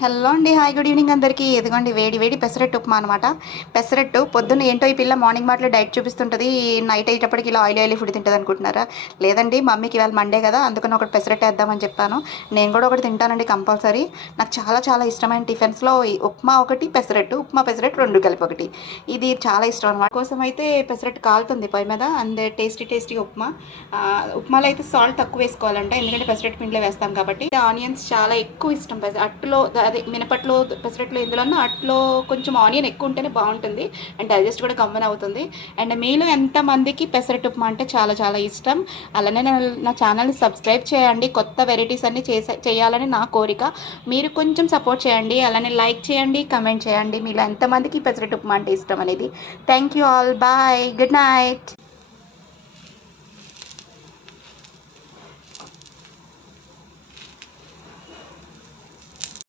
Hello అండి. Hi, good evening అందరికీ. ఎదుగోండి వేడి వేడి పెసరట్టు ఉప్మా అనమాట. పెసరట్టు పొద్దున్న ఏంటో ఈ పిల్ల మార్నింగ్ మాటలు డైట్ చూపిస్తుంటుంది, నైట్ అయ్యేటప్పటికి ఇలా ఆయిలీ ఫుడ్ తింటుంది అనుకుంటున్నారా? లేదండి, మమ్మీకి ఇవాళ మండే కదా, అందుకని ఒకటి పెసరట్టు వేద్దామని చెప్పాను. నేను కూడా ఒకటి తింటానండి కంపల్సరీ. నాకు చాలా చాలా ఇష్టమైన టిఫిన్స్లో ఉప్మా ఒకటి, పెసరట్టు, ఉప్మా పెసరట్టు రెండు కలిపి ఒకటి. ఇది చాలా ఇష్టం అనమాట. కోసం అయితే పెసరట్టు కాలుతుంది పొయ్యి మీద, అందే టేస్టీ ఉప్మా. ఉప్మాలో అయితే సాల్ట్ తక్కువ వేసుకోవాలంట, ఎందుకంటే పెసరట్టు పిండిలో వేస్తాం కాబట్టి. ఆనియన్స్ చాలా ఎక్కువ ఇష్టం అట్టులో, అదే మినపట్లో, పెసరట్లో, ఇందులోనే అట్లో కొంచెం ఆనియన్ ఎక్కువ ఉంటేనే బాగుంటుంది అండ్ డైజెస్ట్ కూడా కమ్మన్ అవుతుంది. అండ్ మీలో ఎంతమందికి పెసరట్టు ఉప్మా అంటే చాలా చాలా ఇష్టం? అలానే నా ఛానల్ని సబ్స్క్రైబ్ చేయండి. కొత్త వెరైటీస్ అన్ని చేయాలని నా కోరిక. మీరు కొంచెం సపోర్ట్ చేయండి, అలానే లైక్ చేయండి, కమెంట్ చేయండి మీలో ఎంతమందికి పెసరట్టు ఉప్మా అంటే ఇష్టం అనేది. Thank you all, bye, good night.